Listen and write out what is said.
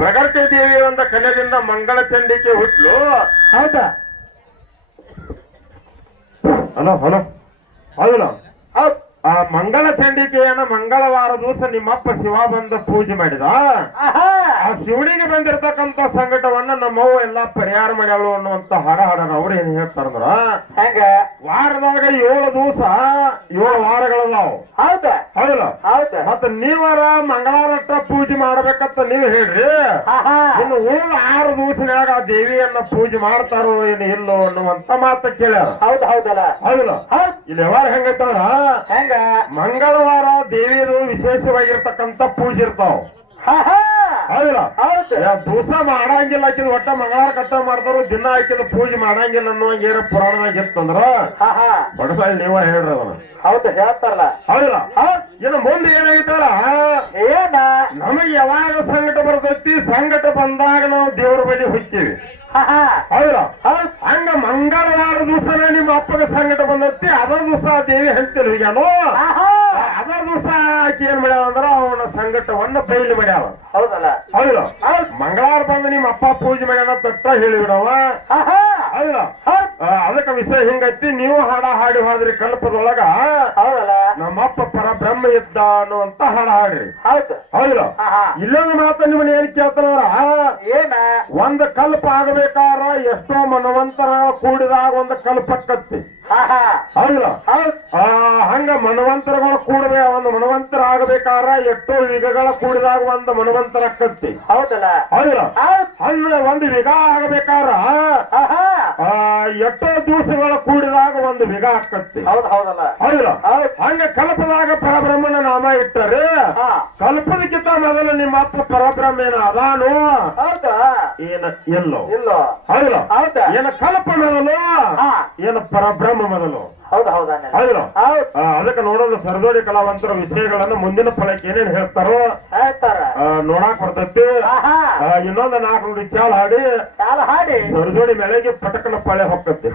ಪ್ರಗತಿ ದೇವಿ ಒಂದ ಕನ್ಯದಿಂದ ಮಂಗಳ ಚಂಡಿಕೆ ಹುಟ್ಲು. ಹೌದಾ? ಹಲೋ ಹಲೋ ಹೌದಲ್ಲ? ಆ ಮಂಗಳ ಚಂಡಿಕೆಯನ್ನ ಮಂಗಳವಾರ ದಿವಸ ನಿಮ್ಮಪ್ಪ ಶಿವ ಬಂದ ಪೂಜೆ ಮಾಡಿದ. ಆ ಶಿವನಿಗೆ ಬಂದಿರತಕ್ಕಂತ ಸಂಕಟವನ್ನ ನಮ್ಮವ್ವ ಎಲ್ಲಾ ಪರಿಹಾರ ಮಾಡ್ಯಾಳು ಅನ್ನುವಂತ ಹಾಡನ ಅವ್ರು ಏನ್ ಹೇಳ್ತಾರಂದ್ರ, ಹೆಂಗ ವಾರದಾಗ 7 ದಿವಸ 7 ವಾರಗಳದಾವ್. ಹೌದಾ? ಹೌದಲ್ಲ? ಹೌದಾ? ಮತ್ತ ನೀವರ ಮಂಗಳವಾರ ಪೂಜೆ ಮಾಡ್ಬೇಕಂತ ನೀವ್ ಹೇಳ್ರಿ. ಇನ್ನು ಉಳಿದ 6 ದಿವಸನ್ಯಾಗ ಆ ದೇವಿಯನ್ನ ಪೂಜೆ ಮಾಡ್ತಾರೋ ಏನು ಇಲ್ಲೋ ಅನ್ನುವಂತ ಮಾತ ಕೇಳ್ಯಾರ. ಹೌದು ಹೌದಲ್ಲ? ಹೌದಲ್ಲ? ಇಲ್ಲಿ ವ್ಯವಹಾರ ಹೆಂಗೈತಂದ್ರ, ಹೆಂಗ ಮಂಗಳವಾರ ದೇವಿಯದು ವಿಶೇಷವಾಗಿರ್ತಕ್ಕಂತ ಪೂಜೆ ಇರ್ತಾವ. ಹೌದಲ್ಲ? ದಿವಸ ಮಾಡಂಗಿಲ್ಲ ಆಕಿದ, ಒಟ್ಟ ಮಂಗಳವಾರ ಕಟ್ಟ ಮಾಡ್ತಾರ, ದಿನ ಆಕಿದ ಪೂಜೆ ಮಾಡಂಗಿಲ್ಲ ಅನ್ನುವಂಗ ಏನ ಪುರಾಣದಾಗ ಇತ್ತಂದ್ರ ಬಡಸಾಯಿ ನೀವ ಹೇಳ್ರಿ ಅದನ್ನ. ಹೌದು ಹೇಳ್ತಾರಲ್ಲ? ಹೌದಲ್ಲ? ಇನ್ನು ಮುಂದೆ ಏನಾಗಿತ್ತಾರ, ಏನ ನಮಗೆ ಯಾವಾಗ ಸಂಕಟ ಬರ್ತೈತಿ, ಸಂಕಟ ಬಂದಾಗ ನಾವು ದೇವ್ರ ಬಳಿ ಹೋಗ್ತೀವಿ. ಹೌದಲ್ಲ? ಹಂಗ ಮಂಗಳವಾರ ದಿವಸನ ನಿಮ್ಮ ಅಪ್ಪಗೆ ಸಂಕಟ ಬಂದೈತಿ, ಅದ ದಿವಸ ದೇವಿ ಹೇಳ್ತಿಲ್ ಹೀಗಾನು, ಅದ ದಿವಸ ಆಕಿ ಏನ್ ಮಾಡ್ಯಾವ ಅಂದ್ರ ಅವನ ಸಂಕಟವನ್ನ ಬಯಲು ಮಾಡ್ಯಾವ. ಹೌದಲ್ಲ? ಹೌದಲ್ಲ? ಮಂಗಳವಾರ ಬಂದು ನಿಮ್ಮ ಅಪ್ಪ ಪೂಜೆ ಮಾಡ್ಯಾನ ತಟ್ಟ ಹೇಳಿಬಿಡವ. ಹೌದಲ್ಲ? ಅದಕ್ಕೆ ವಿಷಯ ಹಿಂಗೈತಿ. ನೀವು ಹಾಡ ಹಾಡಿ ಹೋದ್ರಿ ಕಲ್ಪದೊಳಗ. ಹೌದಲ್ಲ? ನಮ್ಮಪ್ಪ ಪರಬ್ರಹ್ಮ ಇದ್ದ ಅನ್ನುವಂತ ಹಾಡ ಹಾಡ್ರಿ. ಹೌದು ಹೌದಲ್ಲ? ಇಲ್ಲೊಂದು ಮಾತು ನಿಮ್ಮನ್ನ ಏನ್ ಕೇಳ್ತಾರ, ಏನ ಒಂದ್ ಕಲ್ಪ ಆಗಬೇಕಾರ ಎಷ್ಟೋ ಮನವಂತರ ಕೂಡಿದಾಗ ಒಂದು ಕಲ್ಪಕ್ಕತ್ತಿ. ಹೌದಲ್ಲ? ಹಂಗ ಮನವಂತರಗಳು ಕೂಡದೆ ಒಂದು ಮನವಂತರ ಆಗಬೇಕಾರ ಎಷ್ಟೋ ಯುಗಗಳ ಕೂಡಿದಾಗ ಒಂದು ಮನವಂತರ ಅಕ್ಕತ್ತಿ. ಹೌದಲ್ಲ? ಹೌದಲ್ಲ? ಹಂಗ ಒಂದು ಯುಗ ಆಗಬೇಕಾರ ಎಷ್ಟೋ ದಿವಸಗಳ ಕೂಡಿದಾಗ ಒಂದು ಯುಗ ಆಕ್ಕತ್ತಿ. ಹೌದು ಹೌದಲ್ಲ? ಹೌದಲ್ಲ? ಹಂಗ ಕಲ್ಪದಾಗ ಪರಬ್ರಹ್ಮನ ನಾಮ ಇಟ್ಟರೆ, ಕಲ್ಪದಕ್ಕಿಂತ ಮೊದಲು ನಿಮ್ಮ ಅಪ್ಪ ಪರಬ್ರಹ್ಮ ಏನ ಅದಾನು ಹೌದಾ? ಏನ ಎಲ್ಲೋ ಇಲ್ಲೋ? ಹೌದಲ್ಲ? ಹೌದಾ? ಏನ ಕಲ್ಪ ಮೊದಲು ಏನ ಪರಬ್ರಹ್ಮ ಮೊದಲು. ಹೌದು ಹೌದಾ? ಹೌದಲ್ಲ? ಅದಕ್ಕೆ ನೋಡೋದು ಸರದೋಡಿ ಕಲಾವಂತರ ವಿಷಯಗಳನ್ನ ಮುಂದಿನ ಫಲಕ್ಕೆ ಏನೇನ್ ಹೇಳ್ತಾರೋ ಹೇಳ್ತಾರ, ನೋಡಾಕ್ ಬರ್ತೈತಿ. ಇನ್ನೊಂದು 4 ನುಡಿ ಚಾಲ್ ಹಾಡಿ ಚಾಲ ಹಾಡಿ ಸರದೋಡಿ ಮೇಳೆಗೆ ಪಟಕನ ಪಳೆ ಹೊಕ್ಕತ್ತಿ.